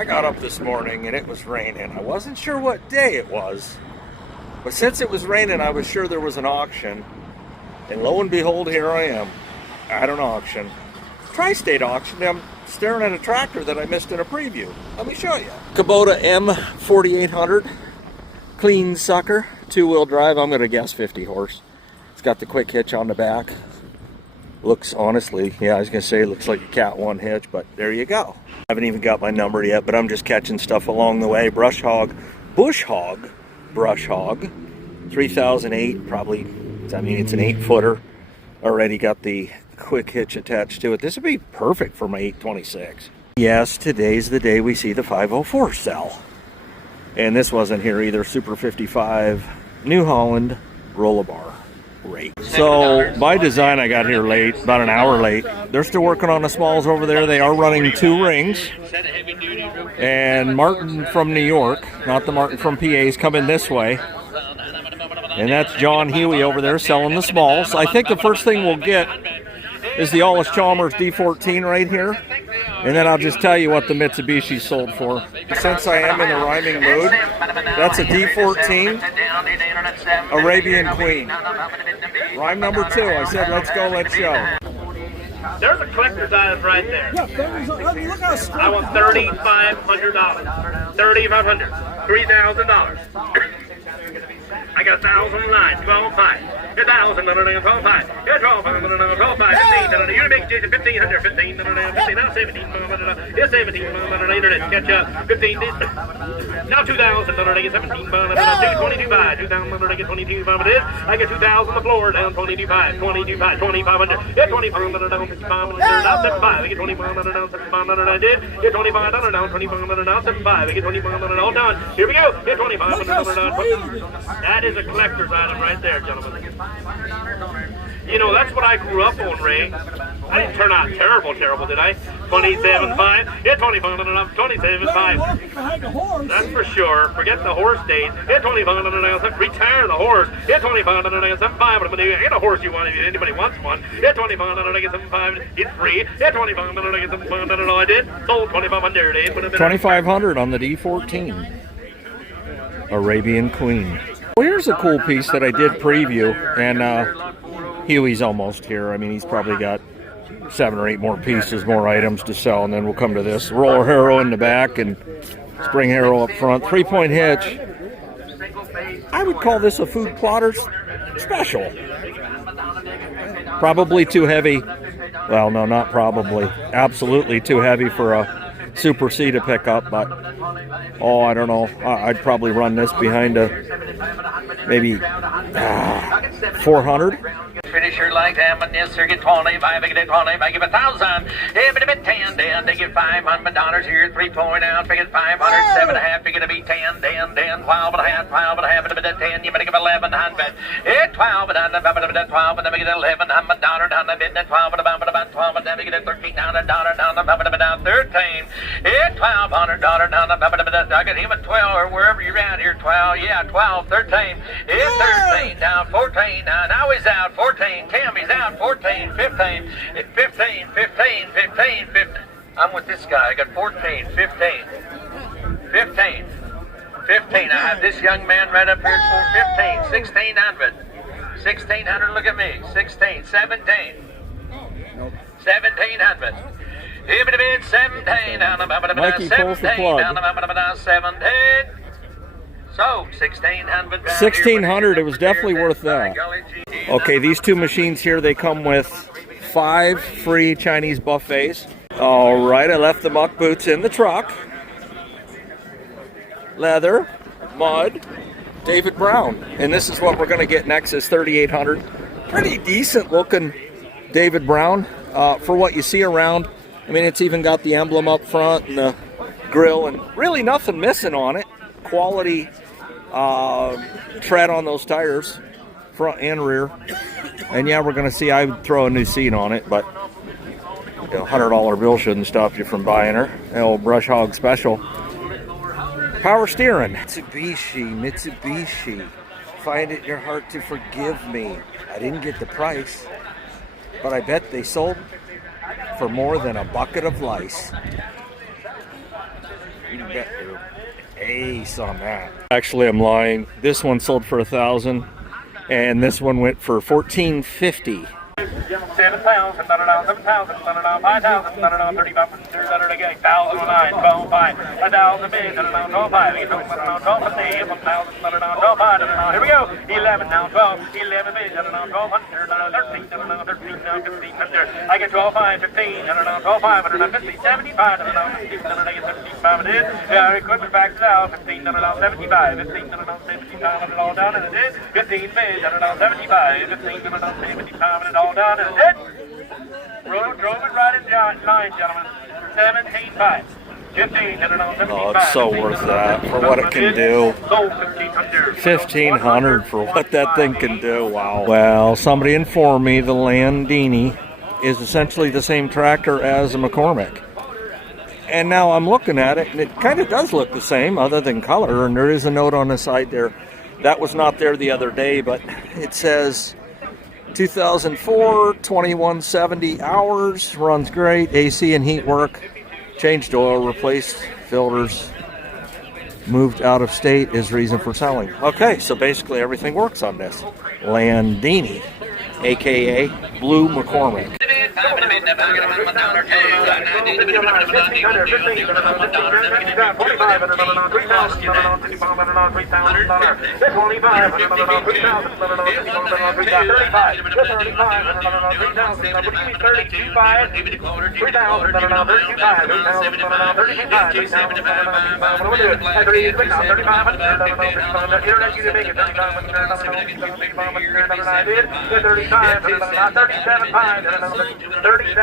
I got up this morning and it was raining. I wasn't sure what day it was, but since it was raining, I was sure there was an auction. And lo and behold, here I am at an auction. Tri-State auction. I'm staring at a tractor that I missed in a preview. Let me show you. Kubota M4800. Clean sucker. Two-wheel drive. I'm going to guess 50 horse. It's got the quick hitch on the back. Looks, honestly, yeah, I was going to say it looks like a Cat 1 hitch, but there you go. I haven't even got my number yet, but I'm just catching stuff along the way. Bush hog, 3008, probably, I mean, it's an 8-footer. Already got the quick hitch attached to it. This would be perfect for my 826. Yes, today's the day we see the 504 sell. And this wasn't here either. Super 55, New Holland, Rollabar. Great. So by design I got here late, about an hour late. They're still working on the smalls over there. They are running 2 rings. And Martin from New York, not the Martin from PA, is coming this way. And that's John Huey over there selling the smalls. I think the first thing we'll get is the Allis Chalmers D14 right here. And then I'll just tell you what the Mitsubishi sold for. Since I am in the rhyming mood, that's a D14 Arabian Queen. Rhyme number 2. I said, let's go, let's show. There's a collector's item right there. I want $3,500. $3,500. $3,000. I got 1,009, 12,500. 1,000, 12,500. 12,500. You make Jason 1,500, 1,500, now 17. Here's 17. Internet catch up. 15. Now 2,000. I get 17. 2,22,500. 2,000. I get 22,500. I get 2,000 on the floor. Down 22,500. 22,500. 2,500. Get 2,500 down. 6,500 down. 7,500. I get 2,500 down. 7,500. I did. Get 2,500 down. 2,500 down. 7,500. I get 2,500 all done. Here we go. Get 2,500 down. That is a collector's item right there, gentlemen. You know, that's what I grew up on, Ray. I didn't turn out terrible, did I? 27.5. Yeah, 25 enough. 27.5. That's for sure. Forget the horse days. Yeah, 25 enough. Retire the horse. Yeah, 25 enough. 75. I'm gonna get a horse you want if anybody wants one. Yeah, 25 enough. I get 75. It's free. Yeah, 25 enough. I get 75. I did. Sold 2,500. 2,500 on the D14 Arabian Queen. Well, here's a cool piece that I did preview, and Huey's almost here. I mean, he's probably got 7 or 8 more pieces, more items to sell, and then we'll come to this. Roller harrow in the back and spring harrow up front. 3-point hitch. I would call this a food plotter special. Probably too heavy. Well, no, not probably. Absolutely too heavy for a Super C to pick up, but oh, I don't know. I'd probably run this behind a maybe 400. Finisher like them, and this here get 25, I get 25, I give 1,000. If it a bit 10, then they give $500 here, 3 point out, they get 500, 7.5, you're gonna be 10, 12 and a half, 12 and a half, and a bit of 10, you better give 1,100. 12 and a half, 12, and then we get $1,100 down the bid, 12 and about 12, and then we get $1,300 down the about 13. 1,200 down the I got him at 12 or wherever you're at here, 12, yeah, 12, 13. 13 down, 14, now he's out, 14. Tim, he's out. 14, 15, 15. I'm with this guy. I got 14, 15. I have this young man right up here for 15, 1,600. 1,600, look at me. 16, 17. 1,700. Give it a bit, 17. Mikey, pull the plug. 17. So, 1,600. 1,600, it was definitely worth that. Okay, these 2 machines here, they come with 5 free Chinese buffets. All right, I left the muck boots in the truck. Leather, mud, David Brown. And this is what we're going to get next is 3,800. Pretty decent looking David Brown for what you see around. I mean, it's even got the emblem up front and the grill and really nothing missing on it. Quality tread on those tires, front and rear. And yeah, we're going to see, I would throw a new seat on it, but a $100 bill shouldn't stop you from buying her. The old Brush Hog Special. Power steering. Mitsubishi. Find it in your heart to forgive me. I didn't get the price, but I bet they sold for more than a bucket of lice. You bet, dude. Ace on that. Actually, I'm lying. This one sold for $1,000, and this one went for $1,450. 7,000, 7,000, 5,000, 35, again, 1,009, 12,5, 1,000 big, 12,5, 1,000, here we go, 11, now 12, 11 big, 1,200, 13, 13, 1,500, I get 12,5, 15, 12,500, 50, 75, 75, it is, equipment backs out, 15, 75, 15, 75, all down, and it is, 15 big, 75, 15, 75, and all down, and it is. Drove it right in line, gentlemen. 17.5. 15. Oh, it's so worth that for what it can do. $1,500 for what that thing can do. Wow. Well, somebody informed me the Landini is essentially the same tractor as a McCormick. And now I'm looking at it, and it kind of does look the same, other than color. And there is a note on the side there. That was not there the other day, but it says 2004, 2170 hours, runs great, AC and heat work, changed oil, replaced filters, moved out of state is reason for selling. Okay, so basically everything works on this. Landini, aka Blue McCormick.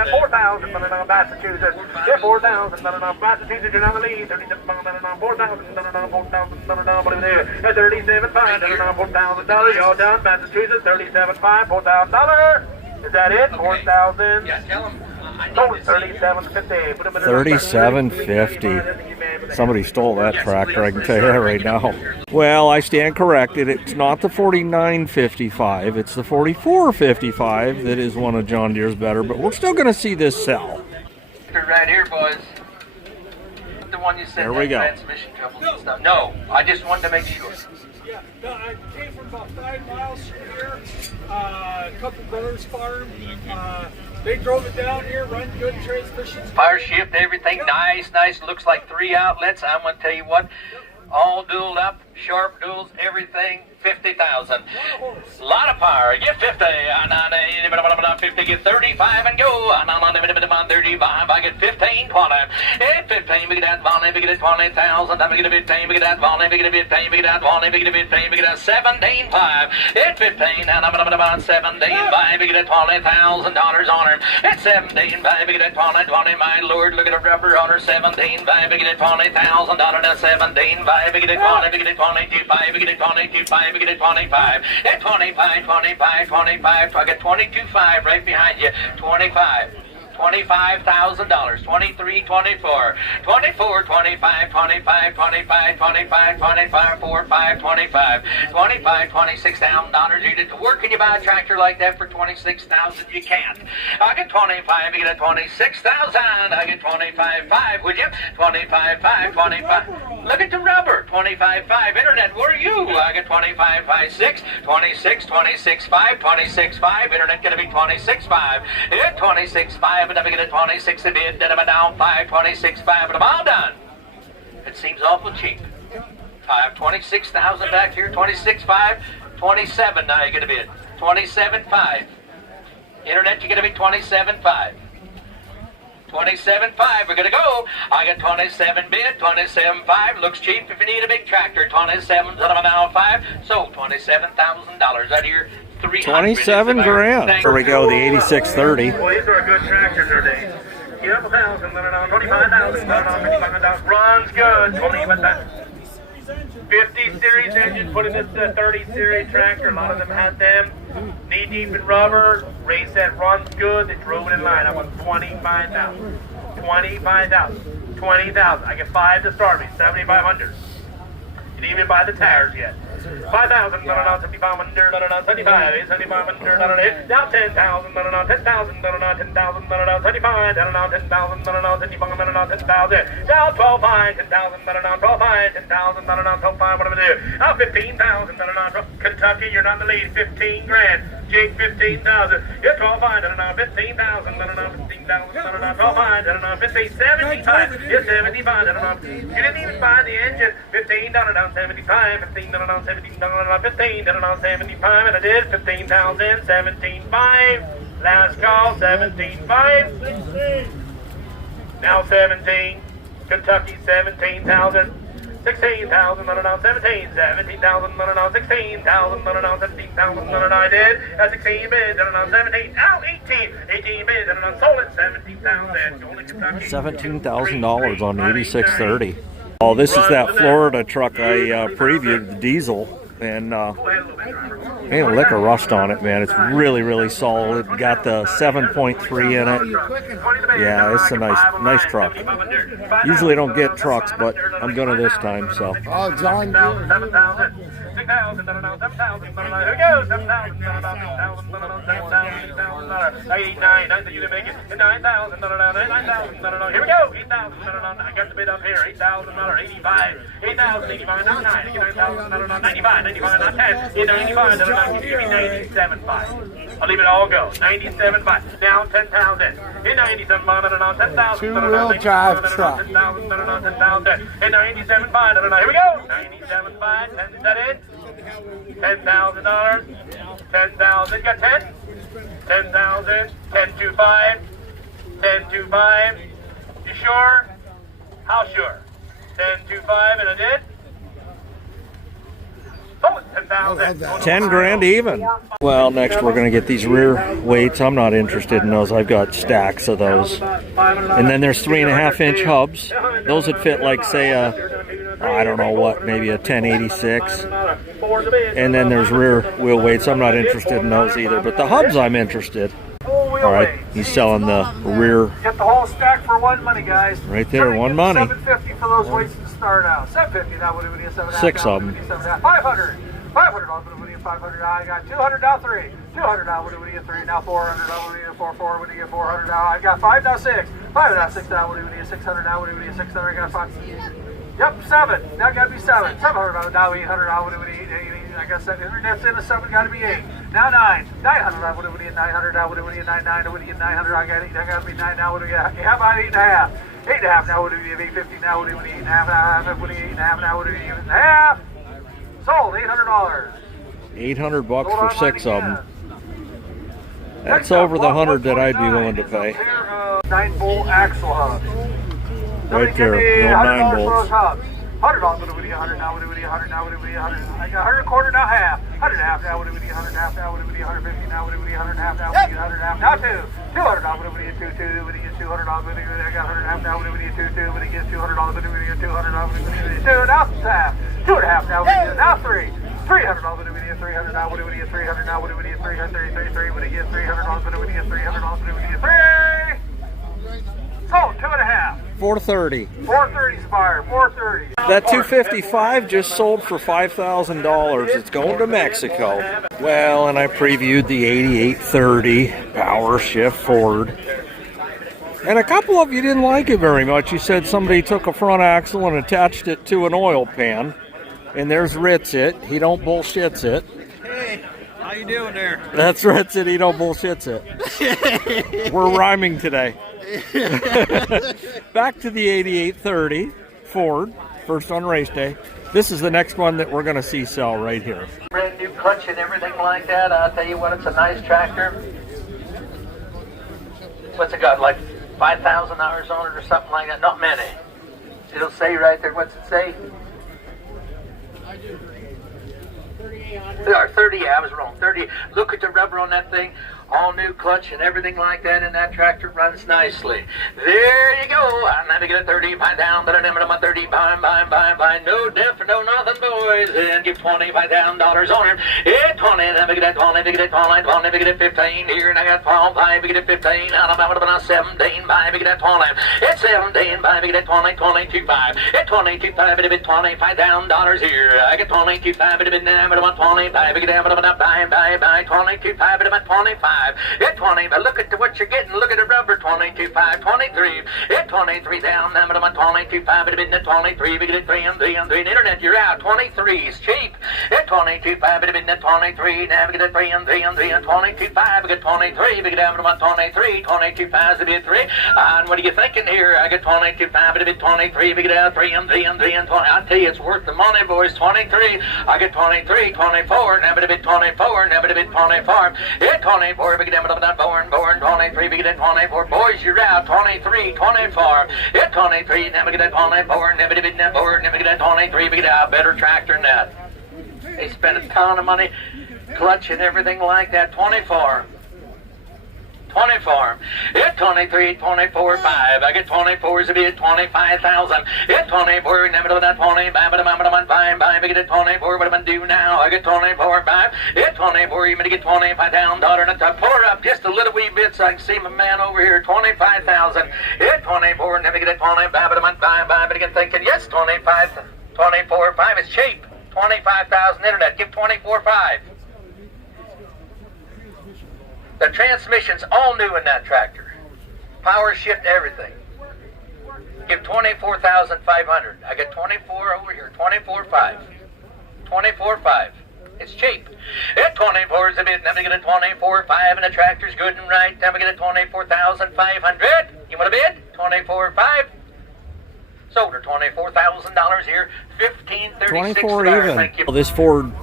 $4,000 Massachusetts. 4,000 Massachusetts. You're on the lead. 4,000 $37,500. $4,000. Y'all done. Massachusetts. $37,500. $4,000. Is that it? 4,000. Yeah, tell them. $37.50. $37.50. Somebody stole that tractor, I can tell you that right now. Well, I stand corrected. It's not the $49.55. It's the $44.55 that is one of John Deere's better, but we're still going to see this sell. Right here, boys. The one you said there we go. Transmission troubles and stuff. No, I just wanted to make sure. Yeah, I came from about 5 miles from here. A couple brothers farm. They drove it down here, run good transmissions. Fire shift, everything nice. Looks like 3 outlets. I'm going to tell you what, all dualed up, sharp duals, everything. 50,000. A lot of power. Get 50. 50. Get 35 and go. 35. I get 15. 20. At 15. We get that volume. We get 20,000. I'm going to get 15. We get that volume. We get 15. We get that volume. We get 15. We get 17. 5. At 15. And I'm going to 17. 5. We get $20,000 on her. At 17. 5. We get 20. My Lord, look at the rubber on her. 17. 5. We get $20,000. At 17. 5. We get 20. We get 22. 5. We get 22. 5. We get 25. At 25, 25, 25. I get 22.5 right behind you. 25. $25,000, 23, 24, 24, 25, 25, 25, 25, 25, 4, 5, 25, 25, $26,000. You did work and you buy a tractor like that for $26,000? You can't. I get 25, you get a $26,000. I get 25.5, would you? 25.5, 25. Look at the rubber. 25.5. Internet, where are you? I get 25.5, 6, 26, 26.5, 26.5. Internet gonna be 26.5. Yeah, 26.5. But I'm get a 26 a bid, then I'm down 5, 26.5, but I'm all done. It seems awful cheap. I have 26,000 back here, 26.5, 27 now you get a bid. 27.5. Internet, you're gonna be 27.5. 27.5, we're gonna go. I got 27 bid, 27.5. Looks cheap if you need a big tractor. 27's out of now 5, so $27,000 out of your 27 grand. Here we go, the 8630. Well, these are good tractors today. Get up 1,000, 25,000, runs good, 25,000. 50 series engine, put in this 30 series tractor. A lot of them had them. Knee deep in rubber. Race that runs good. They drove it in line. I want 25,000. 25,000. 20,000. I get 5 to start me. 7,500. You didn't even buy the tires yet. 5,000, 7,500, 75, 7,500, now 10,000, 10,000, 10,000, 75, 10,000, 10,000, now 12,500, 10,000, 12,500, 10,000, 12,500, what am I do? Now 15,000, Kentucky, you're not in the lead, 15 grand. Jake, 15,000. You're 12,500, 15,000, 15,000, 12,500, 15, 75. You're 75. You didn't even buy the engine. 15, down 75, 15, down 17, 15, down 75, and I did 15,000, 17,5. Last call, 17,5. Now 17. Kentucky, 17,000. 16,000, 17, 17,000, 16,000, 17,000, I did. 16 bids, 17, now 18, 18 bids, sold it, 17,000. $17,000 on 8630. Oh, this is that Florida truck I previewed, the diesel, and ain't a lick of rust on it, man. It's really, really solid. Got the 7.3 in it. Yeah, it's a nice truck. Usually don't get trucks, but I'm gonna this time. So. Oh, John. 7,000. 6,000, 7,000, here we go, 7,000, 8,900, 9,000, you didn't make it, 9,000, 9,000, here we go, 8,000, I got the bid up here, $8,000, 85, 8,000, 85, not 9, 9,000, 95, 95, not 10, 95, give me 97.5. I'll leave it all go, 97.5, now 10,000, 97.5, 10,000, two-wheel drive truck, 10,000, 10,000, 97.5, here we go, 97.5, is that it? $10,000, 10,000, got 10? 10,000, 10.25, 10.25, you sure? How sure? 10.25, and I did? Oh, 10,000. 10 grand even. Well, next we're going to get these rear weights. I'm not interested in those. I've got stacks of those. And then there's 3.5-inch hubs. Those would fit like, say, I don't know what, maybe a 1086. And then there's rear wheel weights. I'm not interested in those either. But the hubs I'm interested. All right, he's selling the rear. Get the whole stack for one money, guys. Right there, one money. $750 for those weights to start out. $750. That would have been $750. 6 of them. $500. $500 would have been $500. I got $200 now 3. $200 now would have been 3. Now $400. Now would have been 4. 4 would have been $400. Now I got 5 now 6. 5 now 6 now would have been $600. Now would have been $600. I got 5. Yep, 7. Now got to be 7. $700 now 800. Now would have been 8. I guess that's in the 7. Got to be 8. Now 9. 900. I would have been 900. Now would have been 9. 9. I would have been 900. I got 8. I got to be 9. Now would have been. How about 8.5? 8.5. Now would have been 850. Now would have been 8.5. Now would have been 8.5. Now would have been 8.5. Sold $800. $800 for 6 of them. That's over the 100 that I'd be willing to pay. 9-bolt axle hubs. Right there, no 9 bolts. $100 would have been 100. Now would have been 100. Now would have been 100. I got 100 quarter. Now half. 100 half. Now would have been 100 half. Now would have been 150. Now would have been 100 half. Now would have been 100 half. Now 2. $200 would have been 2. 2 would have been $200. I got 100 half. Now would have been 2. 2 would have been $200. Would have been $200. Would have been 2. Now half. 2.5. Now would have been now 3. $300 would have been 300. Now would have been 300. Now would have been 300. 3 would have been $300. Would have been $300. Would have been 3. Sold 2.5. 430. 430 Spire. 430. That 255 just sold for $5,000. It's going to Mexico. Well, and I previewed the 8830 Power Shift Ford. And a couple of you didn't like it very much. You said somebody took a front axle and attached it to an oil pan. And there's Ritz it. He don't bullshits it. Hey, how you doing there? That's Ritz it. He don't bullshits it. We're rhyming today. Back to the 8830 Ford, first on race day. This is the next one that we're going to see sell right here. Brand new clutch and everything like that. I'll tell you what, it's a nice tractor. What's it got, like 5,000 hours on it or something like that? Not many. It'll say right there, what's it say? Or 30, yeah, I was wrong. 30. Look at the rubber on that thing. All new clutch and everything like that, and that tractor runs nicely. There you go. I'm going to get a 30, buy down, but I'm my 30, buy, no death, no nothing, boys. And give 20, buy down dollars on him. Yeah, 20, then we get 20, we get 20, 20, we get 15 here, and I got 12, buy, we get 15, and I'm about 17, buy, we get 20. It's 17, buy, we get 20, 22, 5. It's 22, 5, but 20, buy down dollars here. I get 22, 5, but I'm about 20, buy, we get buy, 22, 5, but I'm 25. Hit 20, but look at what you're getting. Look at the rubber, 22, 5, 23. Hit 23 down, now I'm 22, 5, but I'm 23. We get 3 and 3 and 3. Internet, you're out. 23 is cheap. Hit 22, 5, but I'm 23. Now we get 3 and 3 and 3 and 22, 5. We get 23. We get down to 23. 22, 5 is a bit 3. And what are you thinking here? I get 22, 5, but I'm 23. We get down 3 and 3 and 3 and 20. I tell you, it's worth the money, boys. 23. I get 23, 24. Now but I'm 24. Now but I'm 24. Hit 24. We get down to that born 23, we get 24, boys, you're out, 23, 24, hit 23, now we get 24, never did that board, never get 23, we get a better tractor than that. They spent a ton of money, clutch and everything like that, 24. Hit 23, 24, 5. I get 24s a bit, 25,000. Hit 24, never do that 20. Bye, we get 24. What am I do now? I get 24, 5. Hit 24, you're going to get 25 down, daughter. And I pull her up just a little wee bit so I can see my man over here, 25,000. Hit 24, never get 20. Bye, but again thinking, yes, 25, 24, 5 is cheap. 25,000 internet, give 24, 5. The transmission's all new in that tractor. Power shift, everything. Give 24,500. I get 24 over here. 24.5. 24.5. It's cheap. At 24 is a bit. Then we get a 24.5, and the tractor's good and right. Then we get a 24,500. You want a bid? 24.5. Sold her $24,000 here. 1536. 24 even. Thank you. Well, this Ford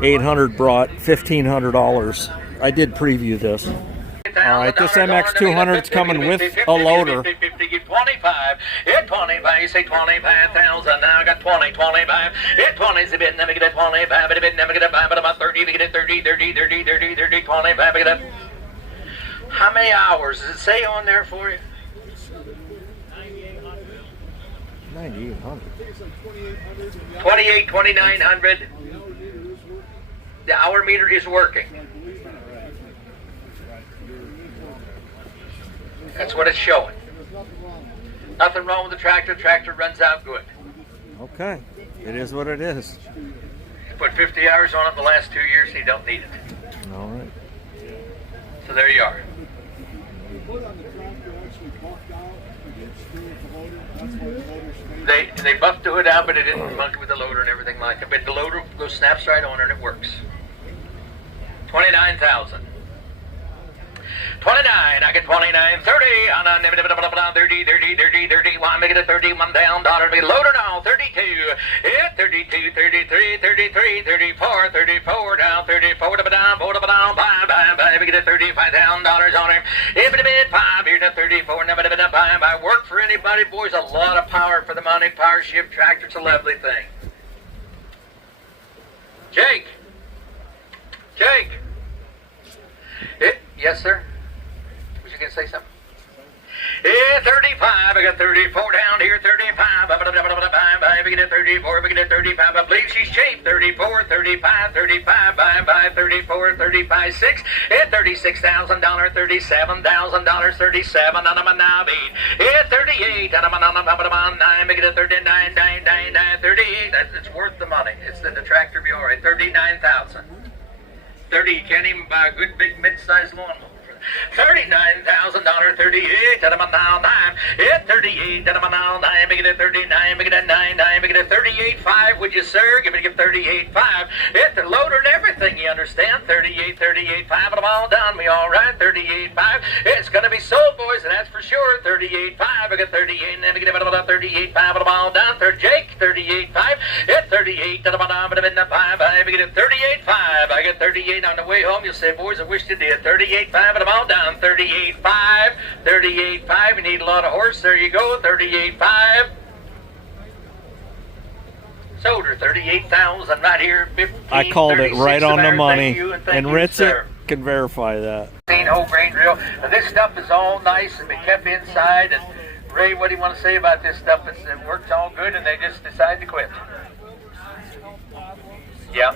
800 brought $1,500. I did preview this. All right, this MX200 is coming with a loader. 25. Hit 25. You say 25,000. Now I got 20, 25. Hit 20 is a bit. Then we get a 25. But a bit. Then we get a 5. But about 30. We get a 30, 25. We get a. How many hours does it say on there for you? 9,800. 2,900. The hour meter is working. That's what it's showing. Nothing wrong with the tractor. Tractor runs out good. Okay, it is what it is. Put 50 hours on it the last 2 years, so you don't need it. All right. So there you are. They buffed the hood out, but it didn't monkey with the loader and everything like that. But the loader goes snaps right on and it works. 29,000. 29, I get 29, 30, and I never 30, 31, make it a 31 down, daughter, be loader now, 32, hit 32, 33, 33, 34, 34, down, 34, down, bye, we get a 35 down, dollars on him, if it a bit, 5, here to 34, never bye, work for anybody, boys, a lot of power for the money, power shift tractor, it's a lovely thing. Jake. Yes, sir. Was you going to say something? Yeah, 35. I got 34 down here. 35. We get a 34. We get a 35. I believe she's cheap. 34, 35, 35. Bye. 34, 35, 6. Yeah, $36,000. $37,000. 37. And I'm a now beat. Yeah, 38. And I'm a 9. We get a 39, 38. It's worth the money. It's the tractor be all right. 39,000. 30, you can't even buy a good big mid-sized lawnmower. $39,000, 38, and I'm a now 9. Yeah, 38, and I'm a now 9. Make it a 39, make it a 9, make it a 38.5. Would you, sir? Give 38.5. Hit the loader and everything, you understand? 38.5, and I'm all done. We all right? 38.5. It's gonna be sold, boys, and that's for sure. 38.5. I got 38, and then we get about 38.5, and I'm all done. Jake, 38.5. Hit 38, and I'm in the 5. I get a 38.5. I get 38 on the way home. You'll say, boys, I wish you did. 38.5, and I'm all down. 38.5. 38.5. You need a lot of horse. There you go. 38.5. Sold her 38,000 right here. 15, I called it right on the thank money, you, and thank and you, Ritzik sir. can verify that. Whole grain drill. Now, this stuff is all nice and they kept inside. And Ray, what do you want to say about this stuff? It works all good, and they just decided to quit. Yeah.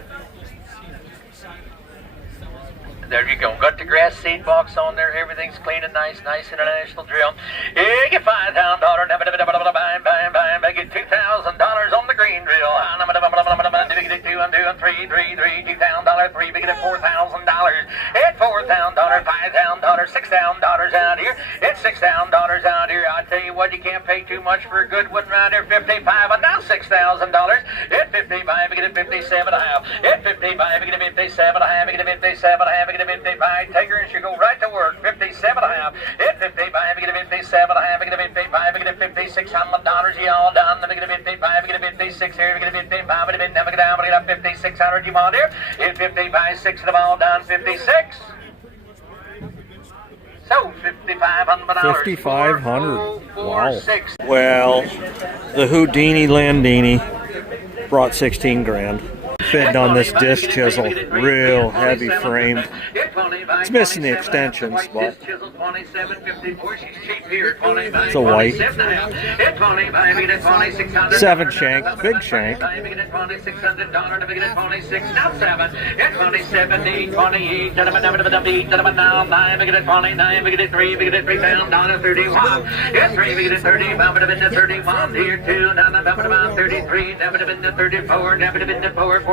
There you go. Got the grass seed box on there. Everything's clean and nice. Nice international drill. You get $5,000. Get $2,000 on the green drill. $2,000. $3. Get $4,000. At $4,000. $5,000. $6,000 out here. It's $6,000 out here. I tell you what, you can't pay too much for a good one right here. $55. And now $6,000. At $55. Get it $57.5. At $55. Get it $57.5. Get it $57.5. Get it $55. Take her and she'll go right to work. $57.5. At $55. Get it $57.5. Get it $55. Get it $5,600. You all done. Let me get a $55. Get a $56 here. Get a $55. Get a $5,600. You want here? At $55. 6 of them all done. $56. So $5,500. $5,500. Wow. Well, the Houdini Landini brought 16 grand. Fitting on this disc chisel, real heavy framed. It's missing the extensions, but it's a white 7 shank, big shank.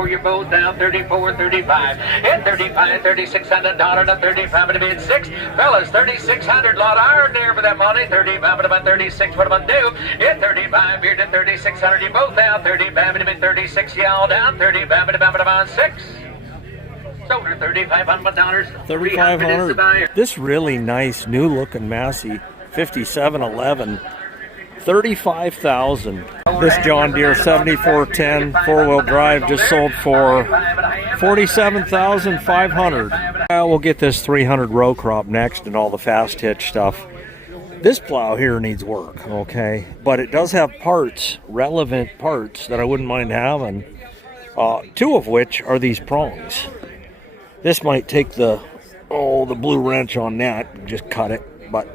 You're both down 34, 35. At 35, $3,600 to 35 to bid 6. Fellas, 3,600 lot iron there for that money. 35 about 36. What am I do? At 35 here to 3,600. You both down 35 to bid 36. Y'all down 35 about 6. Sold her $3,500. $3,500. This really nice new looking Massey 5711. $35,000. This John Deere 7410 4-wheel drive just sold for $47,500. We'll get this 300 row crop next and all the fast hitch stuff. This plow here needs work, okay, but it does have parts, relevant parts that I wouldn't mind having. 2 of which are these prongs. This might take the blue wrench on that, just cut it, but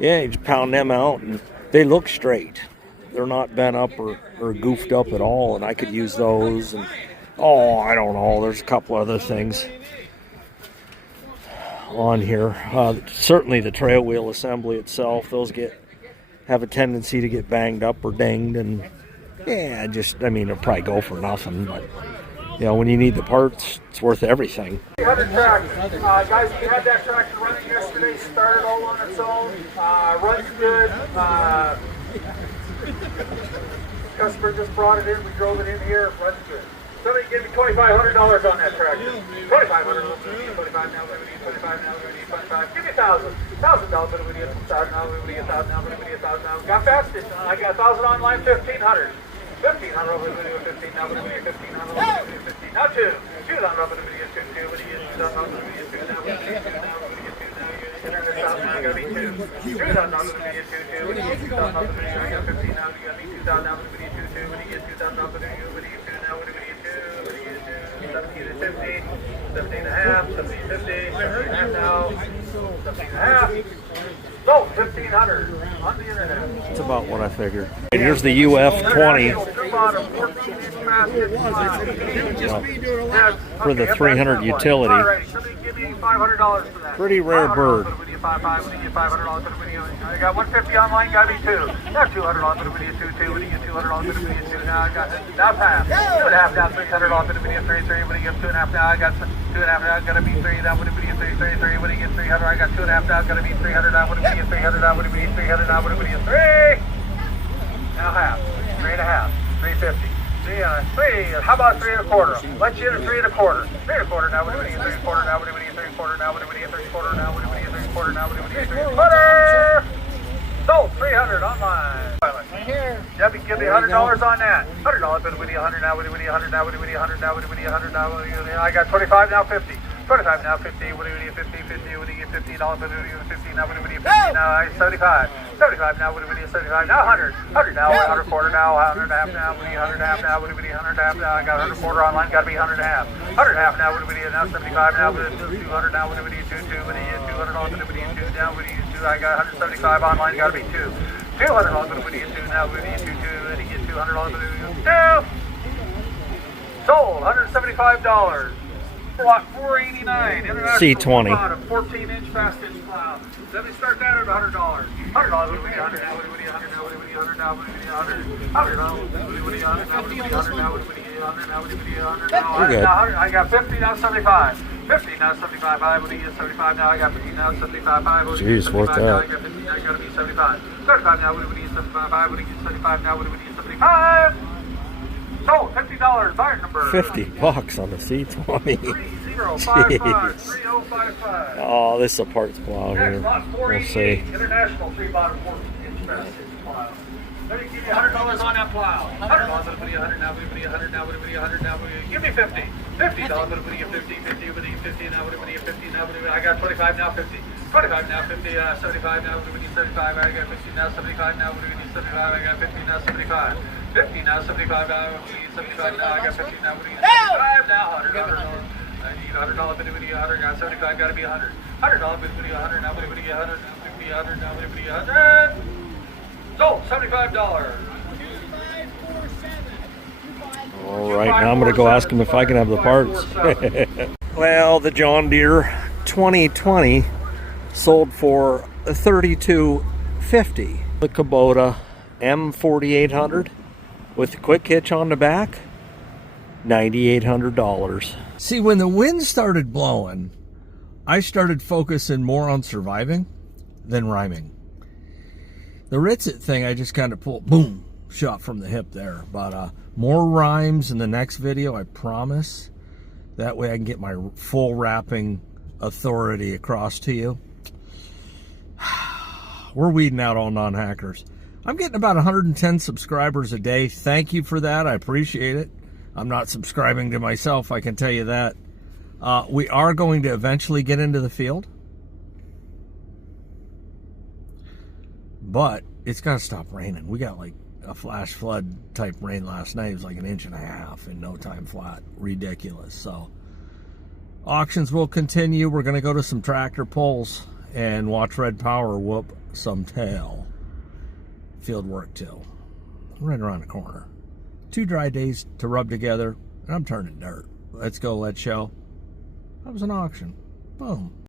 yeah, you just pound them out and they look straight. They're not bent up or goofed up at all, and I could use those. And I don't know. There's a couple other things on here. Certainly the trail wheel assembly itself. Those have a tendency to get banged up or dinged, and yeah, it'll probably go for nothing. But when you need the parts, it's worth everything. 300 tractor. Guys, we had that tractor running yesterday, started all on its own, runs good. Customer just brought it in, we drove it in here, runs good. Somebody give me $2,500 on that tractor. $2,500, $25 now, $25 now, $25. Give me $1,000. $1,000, but we need $1,000 now, we need $1,000 now, we need $1,000 now. Got fast, I got $1,000 online, $1,500. $1,500 over the video, $15 now, over the video, $15 now, over the video, $15 now, $2. $2 down over the video, $2, $2, what do you get? $2 down over the video, $2 now, what do you get? $2 now, what do you get? $2 now, you got $1,000 now, I got me $2. $2 down over the video, $2, $2, what do you get? $2 down over the video, I got $15 now, you got me $2 down over the video, $2, $2, what do you get? $2 down over the video, what do you get? $2 now, what do you get? $2, what do you get? 17 to 50, 17 and a half, 17 50, 17 and a half now, 17 and a half. So, $1,500 on the internet. That's about what I figured. And here's the UF20 for the 300 utility. Pretty rare bird. I got $150 online, got me $2. Got $200 for the video, $2, when you get $200 for the video, $2. Now I got half. $2.5 now, $600 for the video, $3, when you get $2.5 now, I got $2.5 now, gotta be $3, now when the video, $3, when you get $300, I got $2.5 now, gotta be $300 now, when the video, $300 now, when the video, $300 now, when the video, $3. Now half, 3 and a half, 350. Three. How about 3 1/4? Let's you in 3 1/4. 3 1/4 now. What do we get? 3 1/4 now. What do we get? 3 1/4 now. What do we get? 3 1/4 now. What do we get? 3 1/4 now. What do we get? 3 1/4. Sold 300 online. Here. Debbie, give me $100 on that. $100. But we need 100 now. What do we need? 100 now. What do we need? 100 now. What do we need? 100 now. I got 25 now. 50. 25 now, 50, what do you 50, 50, what do you get $50, what do you get 50, now what do you 50, now 75, 75 now, what do you get 75, now 100, 100 now, 100 quarter now, 100 and a half now, what do you 100 and a half now, what do you 100 and a half now, I got 100 quarter online, got to be 100 and a half, 100 and a half now, what do you now, 75 now, what do you 200 now, what do you 22, what do you 200 on, what do you 2 now, what do you 2, I got 175 online, got to be 2, 200 on, what do you 2 now, what do you 2, what do you get 200 on, what do you 2, sold, $175. Block 489, international C20. bottom, 14-inch fast inch plow. Let me start that at $100. $100, what do we get 100 now? What do we get 100 now? What do we get 100 now? What do we get 100? $100 now, what do we get 100 now? What do we get 100 now? What do we get 100 now? What do we get 100 now? We're good. I got 50 now, 75. 50 now, 75. What do you get 75 now? I got 50 now, 75. What do you get 75 now? I got 50 now, I got to be 75. 75 now, what do we get 75? What do you get 75 now? What do we get 75? Sold, $50, buyer number. $50 on the C20. 3055 3055. Oh, this is a parts plow here. Next, lot We'll 488, see. international 3-bottom 14-inch fast inch plow. Let me give you $100 on that plow. $100, what do you 100 now? What do you 100 now? What do you 100 now? Give me 50. $50, what do you 50? 50, what do you 50 now? What do you 50 now? I got 25 now, 50. 25 now, 50, 75 now, what do we need 75? I got 50 now, 75 now, what do we need 75? I got 50 now, 75. 50 now, 75 now, what do we need 75 now? I got 50 now, what do we need 75 now? $100. I need $100, what do we need 100? Got 75, got to be 100. $100, what do we need 100 now? What do we get 100? Now, what do we get 100 now? What do we get 100? Sold, $75. All right, now I'm going to go ask him if I can have the parts. Well, the John Deere 2020 sold for $32.50. The Kubota M4800 with the quick hitch on the back, $9,800. See, when the wind started blowing, I started focusing more on surviving than rhyming. The Ritsit thing, I just kind of pulled, boom, shot from the hip there. But more rhymes in the next video, I promise. That way I can get my full rapping authority across to you. We're weeding out all non-hackers. I'm getting about 110 subscribers a day. Thank you for that. I appreciate it. I'm not subscribing to myself, I can tell you that. We are going to eventually get into the field. But it's got to stop raining. We got like a flash flood type rain last night. It was like 1.5 inches in no time flat. Ridiculous. So auctions will continue. We're going to go to some tractor pulls and watch Red Power whoop some tail. Field work too. Right around the corner. 2 dry days to rub together, and I'm turning dirt. Let's go, let's show. That was an auction. Boom.